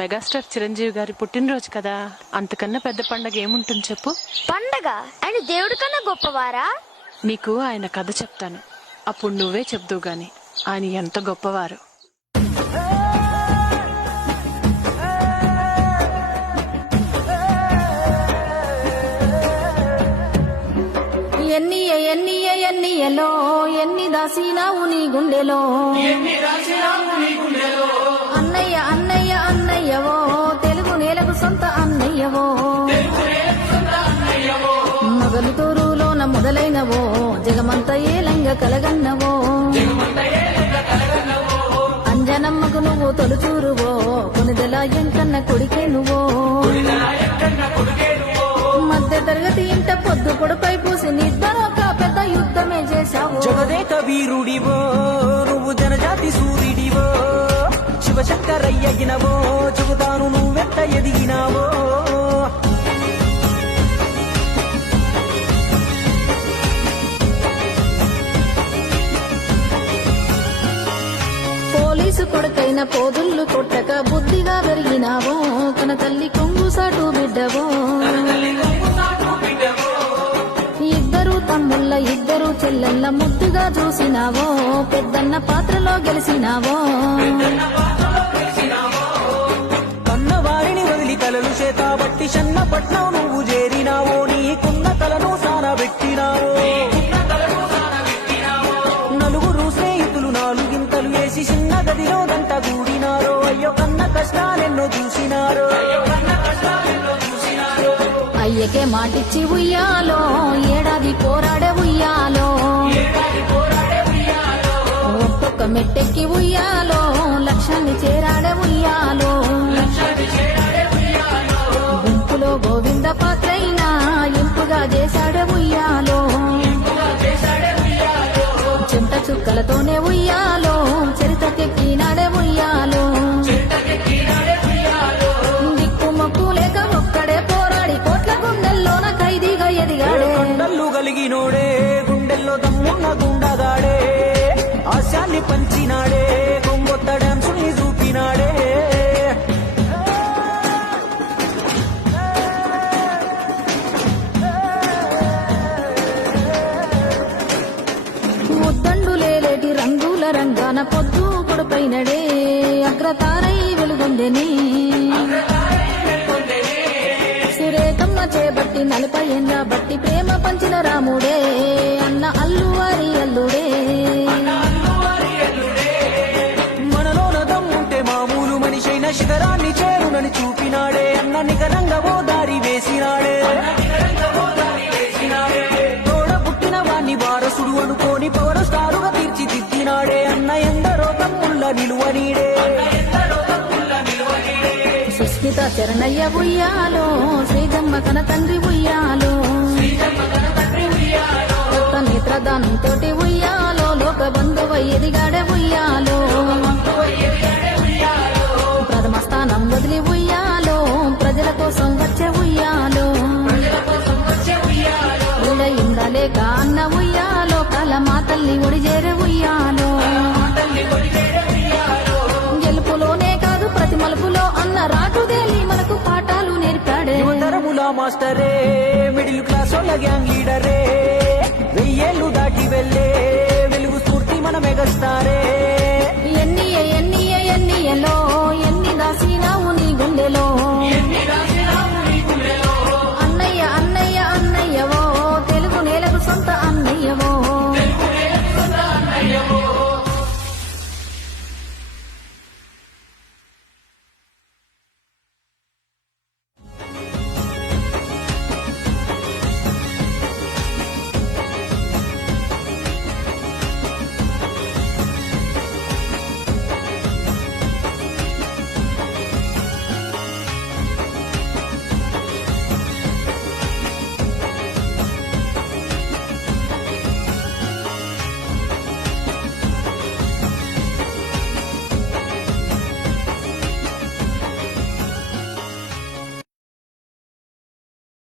Megastar Chiranjeevi గారి పుట్టినరోజు కదా, అంతకన్నా పెద్ద పండగ ఏముంటుంది చెప్పు? పండగ? ఆయన దేవుడి కన్నా గొప్పవారా? నీకు ఆయన కథ చెప్తాను, అప్పుడు నువ్వే చెప్దువు గాని ఆయన ఎంత గొప్పవారు. ఎన్నియలో ఎన్ని దాసినావు నీ గుండెలో, అన్నయ్య అన్నయ్య అన్నయ్యవో, తెలుగు నేలకు సొంత అన్నయ్యవో, మొగలుతూరులోన మొదలైనవో, జగమంత ఏలంగ కలగన్నవో, అంజనమ్మకు నువ్వు తొలుచూరువో, కొనిదెల ఎంకన్న కొడికే నువ్వో, మధ్య తరగతి ఇంట పొద్దు పొడుపై పూసి నిద్దరొక పెద్ద యుద్ధమే చేశావు. జగదేక వీరుడివో నువ్వు, జనజాతి సూర్యుడివో, శివశంకరయ్యగినవో, చెబుతాను నువ్వెంత ఎదిగినావో. పోలీసు కొడుకైన పోదుళ్ళు కొట్టక బుద్ధిగా పెరిగినావో, కన తల్లి కొంగు సాటు బిడ్డవో, ఇద్దరు తమ్ముళ్ళ ఇద్దరు చెల్లెళ్ళ ముద్దుగా చూసినావో, పెద్దన్న పాత్రలో గెలిచినావో, కన్నవారిని వదిలి కలలు చేతాబట్టి షన్నపట్నం నువ్వు చేరినావో, నీకున్న కలను సానబెట్టినావో, నలుగురు స్నేహితులు నాలుగింతలు వేసి చిన్న గదిలో గంట గూడినారో, అయ్యో కన్న కష్టాలెన్నో చూసినారో. అయ్యకే మాటిచ్చి ఉయ్యాలో, ఏడాది పోరాడే ఉయ్యాలో, ఒక్కొక్క మెట్టెక్కి ఉయ్యాలో, లక్ష్యాన్ని చేరాడే ఉయ్యాలో, గుంపులో గోవింద పాత్రైనా ఇంపుగా చేశాడే ఉయ్యాలో, చెంట చుక్కలతోనే ఉయ్యాలో, చరితకెక్కినాడే ఉయ్యాలో, దిక్కుమొక్కు లేక ఒక్కడే పోరాడి కోట్ల గుండెల్లోన ఖైదీగా ఎదిగాడే. కొండల్లు కలిగినోడే, గుండెల్లో దమ్మున్న గుండగాడే, ఆశాన్ని పంచినాడే, కొంగొత్త డాన్సుని చూపినాడే. ముద్దండు లేలేటి రంగుల రంగాన పొద్దు కొడుపైనడే, అగ్రతారై వెలుగొందెని, సురేఖమ్మ చేపట్టి 40 ఏళ్ళ బట్టి ప్రేమ పంచిన రాముడే, అన్న అల్లువారి అల్లుడే, మనలోన దమ్ముంటే మామూలు మనిషైన శిఖరాన్ని చేరునని చూపినాడే, అన్న నికరంగా ఓ దారి వేసినాడే, తోడ పుట్టిన వాణ్ణి వారసుడు అనుకోని పవర్ స్టారుగా తీర్చిదిద్దినాడే, అన్న ఎందరో తమ్ముళ్ళ నిలువనీడే. సుస్మిత చరణయ్య ఉయ్యాలో, శ్రీజమ్మ కన తండ్రి ఉయ్యాలో, కొత్త నేత్రదానం తోటి ఉయ్యాలో, లోక బంధువ ఎదిగాడే ఉయ్యాలో, ప్రథమ స్థానం వదిలి ఉయ్యాలో, ప్రజల కోసం వచ్చే ఉయ్యాలో, ఉండలేక అన్న ఉయ్యాలో, కల మా తల్లి ఒడిజేరే ఉయ్యాలో, గెలుపులోనే కాదు ప్రతి మలుపులో అన్న రాటుదేలి మనకు పాఠాలు నేర్పాడే. యువతరముల మాస్టరే, మిడిల్ క్లాస్ వాళ్ళ గ్యాంగ్ లీడరే, 1000 ఏళ్ళు దాటి వెళ్ళే వెలుగు స్ఫూర్తి మన మెగాస్టారే. ఎన్నియలో